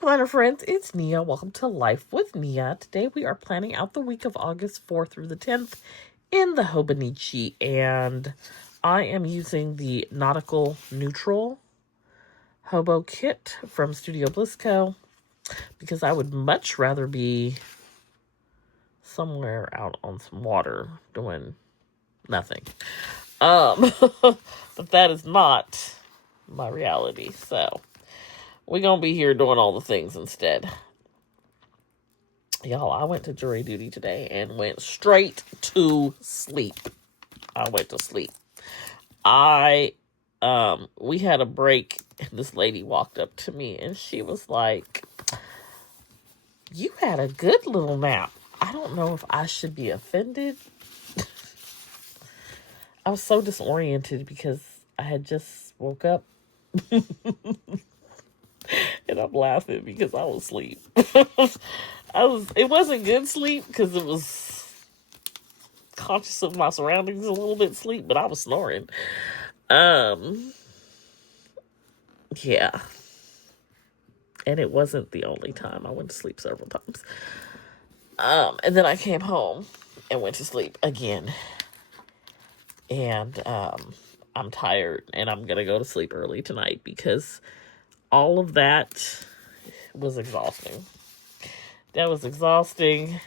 planner friends, it's Nia. Welcome to Life with Nia. Today we are planning out the week of August 4th through the 10th in the Hobonichi, and I am using the Nautical Neutral Hobo Kit from Studio Bliss Co. because I would much rather be somewhere out on some water doing nothing. But that is not my reality, so we're going to be here doing all the things instead. Y'all, I went to jury duty today and went straight to sleep. I went to sleep. We had a break, and this lady walked up to me, and she was like, "You had a good little nap. I don't know if I should be offended." I was so disoriented because I had just woke up. And I'm laughing because I was asleep. It wasn't good sleep because it was conscious of my surroundings a little bit sleep, but I was snoring. Yeah. And it wasn't the only time. I went to sleep several times. And then I came home and went to sleep again. And I'm tired, and I'm going to go to sleep early tonight because all of that was exhausting. That was exhausting.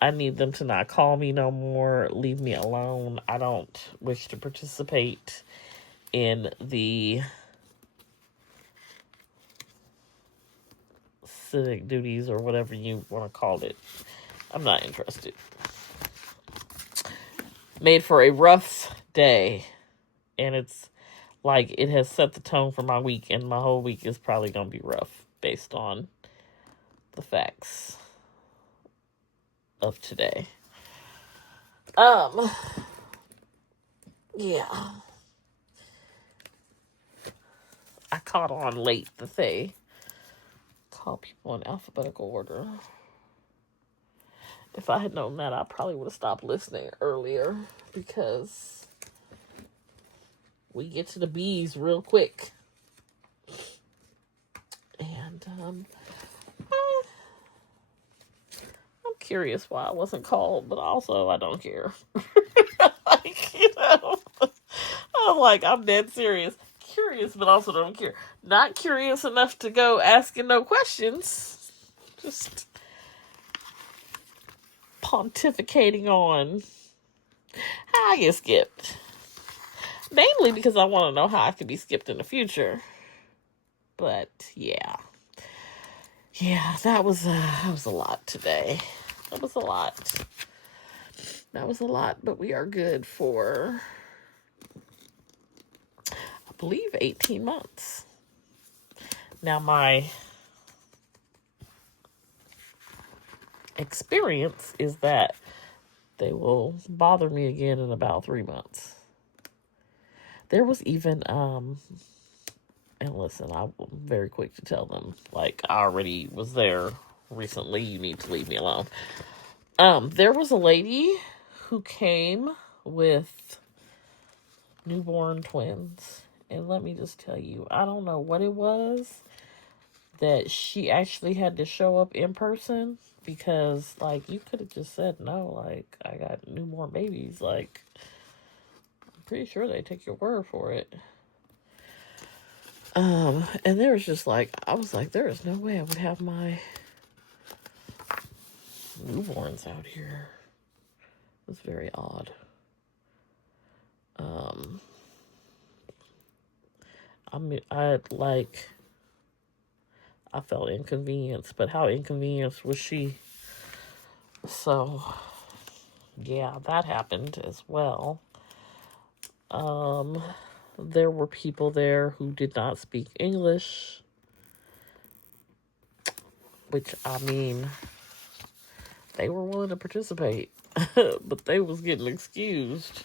I need them to not call me no more. Leave me alone. I don't wish to participate in the civic duties or whatever you want to call it. I'm not interested. Made for a rough day, and it's like it has set the tone for my week, and my whole week is probably going to be rough based on the facts of today. Yeah. I caught on late that they call people in alphabetical order. If I had known that, I probably would have stopped listening earlier because we get to the B's real quick. And I'm curious why I wasn't called, but also I don't care. I'm dead serious. Curious, but also don't care. Not curious enough to go asking no questions. Just pontificating on how I get skipped. Mainly because I want to know how I can be skipped in the future. But yeah, that was a lot today. That was a lot, but we are good for, I believe, 18 months. Now, my experience is that they will bother me again in about 3 months. There was even, and listen, I'm very quick to tell them, like, I already was there recently, you need to leave me alone. There was a lady who came with newborn twins, and let me just tell you, I don't know what it was that she actually had to show up in person, because, like, you could have just said no, like, I got newborn babies, like, I'm pretty sure they take your word for it. And there was just like, I was like, there is no way I would have my newborns out here. It was very odd. I felt inconvenienced, but how inconvenienced was she? So, yeah, that happened as well. There were people there who did not speak English, which, I mean, they were willing to participate, but they was getting excused.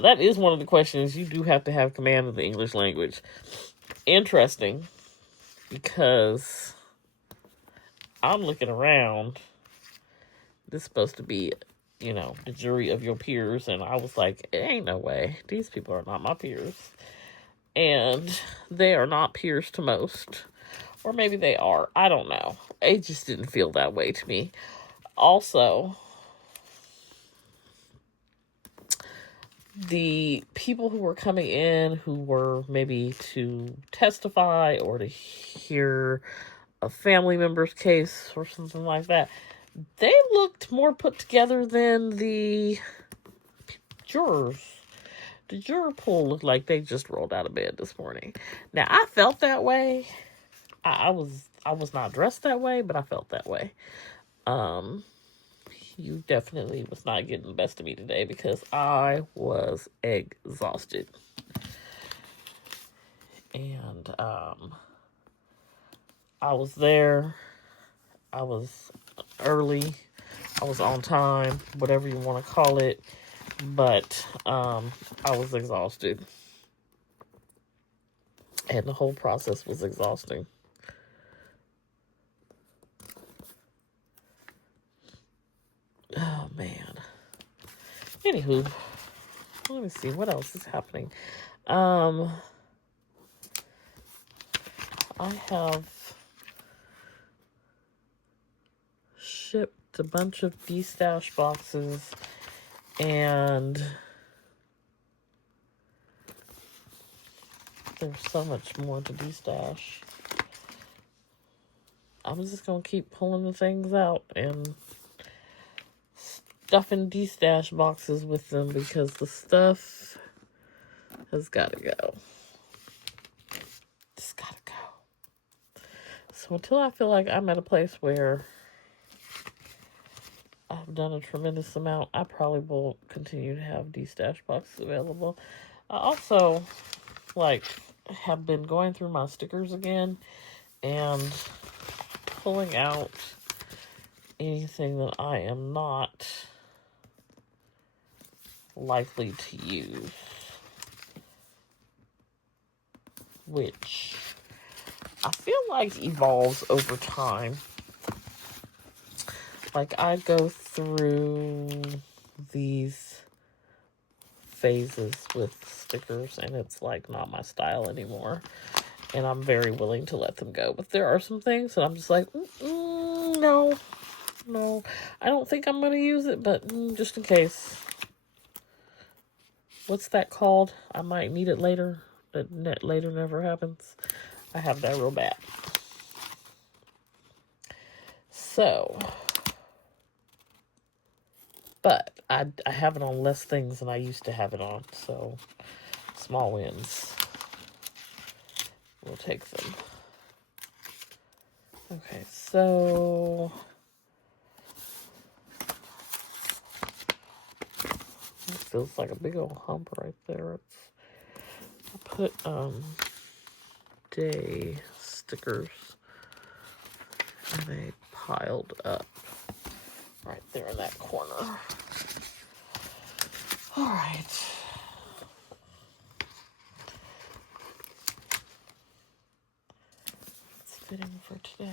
That is one of the questions. You do have to have command of the English language. Interesting, because I'm looking around. This is supposed to be, the jury of your peers, and I was like, ain't no way. These people are not my peers. And they are not peers to most. Or maybe they are. I don't know. It just didn't feel that way to me. Also, the people who were coming in who were maybe to testify or to hear a family member's case or something like that, they looked more put together than the jurors. The juror pool looked like they just rolled out of bed this morning. Now, I felt that way. I was not dressed that way, but I felt that way. You definitely was not getting the best of me today because I was exhausted. And I was there. I was early. I was on time, whatever you want to call it. But I was exhausted. And the whole process was exhausting. Oh, man. Anywho, let me see what else is happening. I have shipped a bunch of de-stash boxes, and there's so much more to de-stash. I'm just going to keep pulling the things out and stuffing de-stash boxes with them because the stuff has got to go. It's got to go. So until I feel like I'm at a place where I've done a tremendous amount, I probably will continue to have de-stash boxes available. I also, have been going through my stickers again and pulling out anything that I am not likely to use, which I feel like evolves over time. Like, I go through these phases with stickers and it's like not my style anymore, and I'm very willing to let them go. But there are some things that I'm just like, no, I don't think I'm going to use it, but just in case. What's that called? I might need it later. That later never happens. I have that real bad. So, but I have it on less things than I used to have it on. So, small wins. We'll take them. Okay, so it feels like a big old hump right there. I put day stickers, and they piled up right there in that corner. All right. It's fitting for today.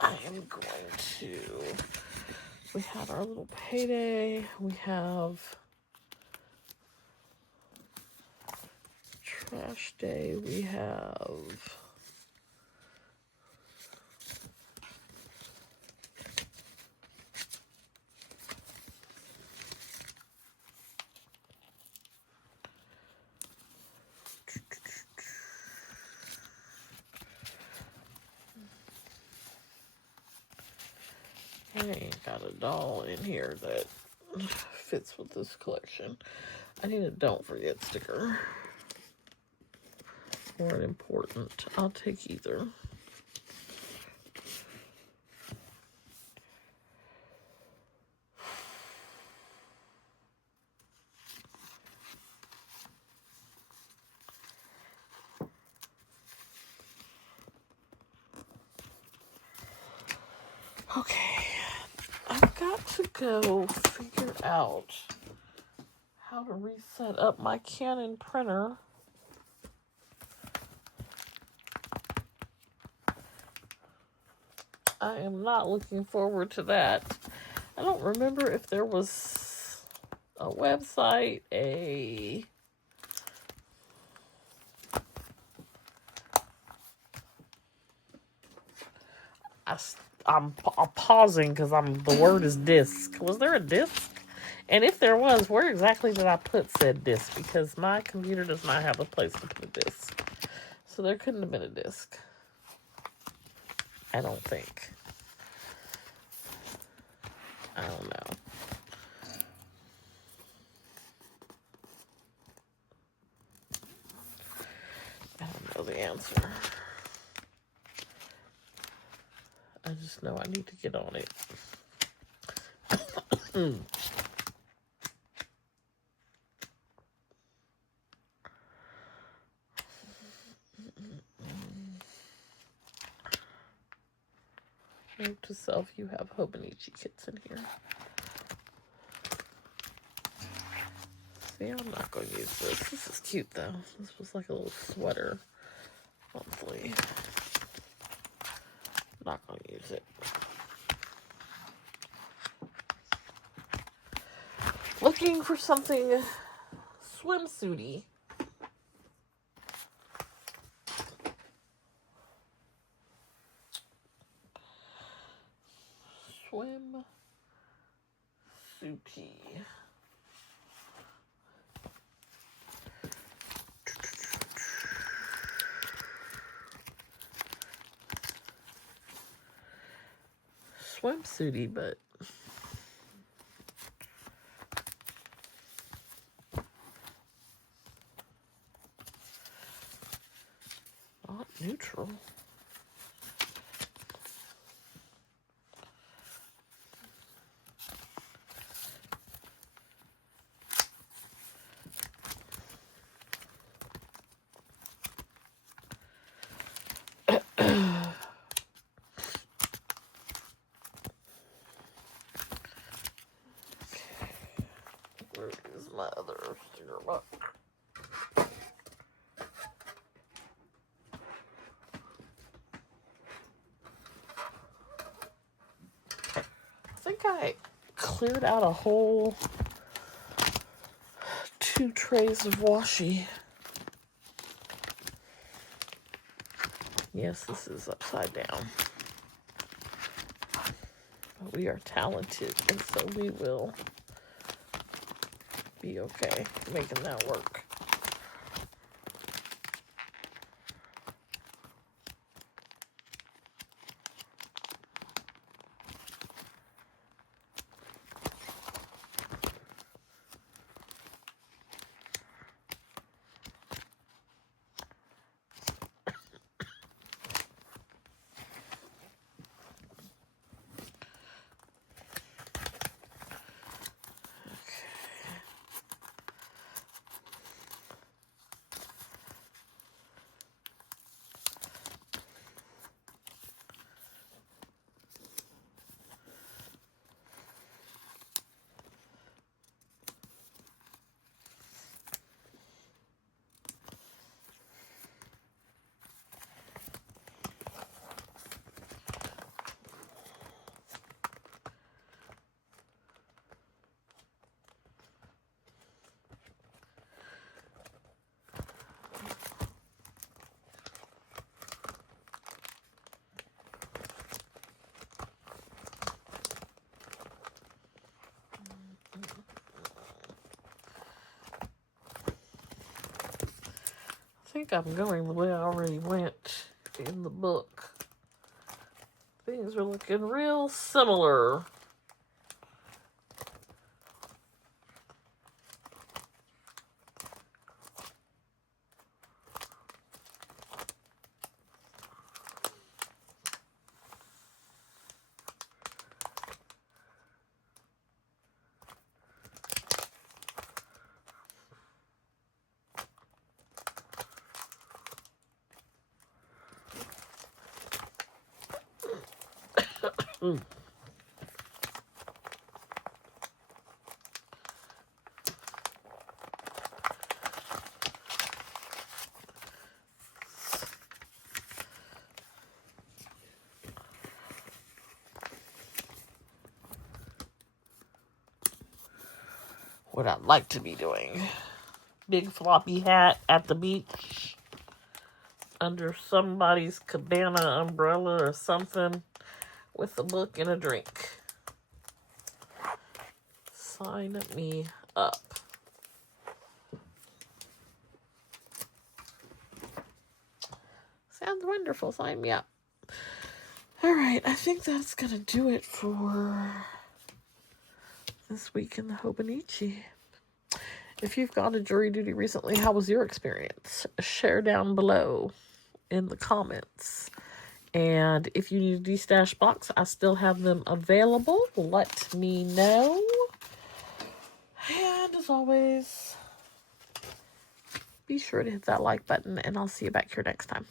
I am going to, we had our little payday, we have trash day, we have I ain't got a doll in here that fits with this collection. I need a don't forget sticker. or an important. I'll take either. Okay, I've got to go figure out how to reset up my Canon printer. I am not looking forward to that. I don't remember if there was a website, I'm pausing because the word is disc. Was there a disc? And if there was, where exactly did I put said disc? Because my computer does not have a place to put a disc. So there couldn't have been a disc. I don't think. I don't know. I don't know the answer. I just know I need to get on it. Note to self, you have Hobonichi kits in here. See, I'm not going to use this. This is cute, though. This was like a little sweater monthly. Not going to use it. Looking for something swimsuity. Swimsuity. Swimsuity, but not neutral. Where is my other sticker book? I think I cleared out a whole 2 trays of washi. Yes, this is upside down. But we are talented, and so we will be okay making that work. I think I'm going the way I already went in the book. Things are looking real similar. Mm. What I'd like to be doing. Big floppy hat at the beach under somebody's cabana umbrella or something with a book and a drink. Sign me up. Sounds wonderful. Sign me up. All right, I think that's going to do it for this week in the Hobonichi. If you've gone to jury duty recently, how was your experience? Share down below in the comments. And if you need a de-stash box, I still have them available. Let me know. And as always, be sure to hit that like button, and I'll see you back here next time.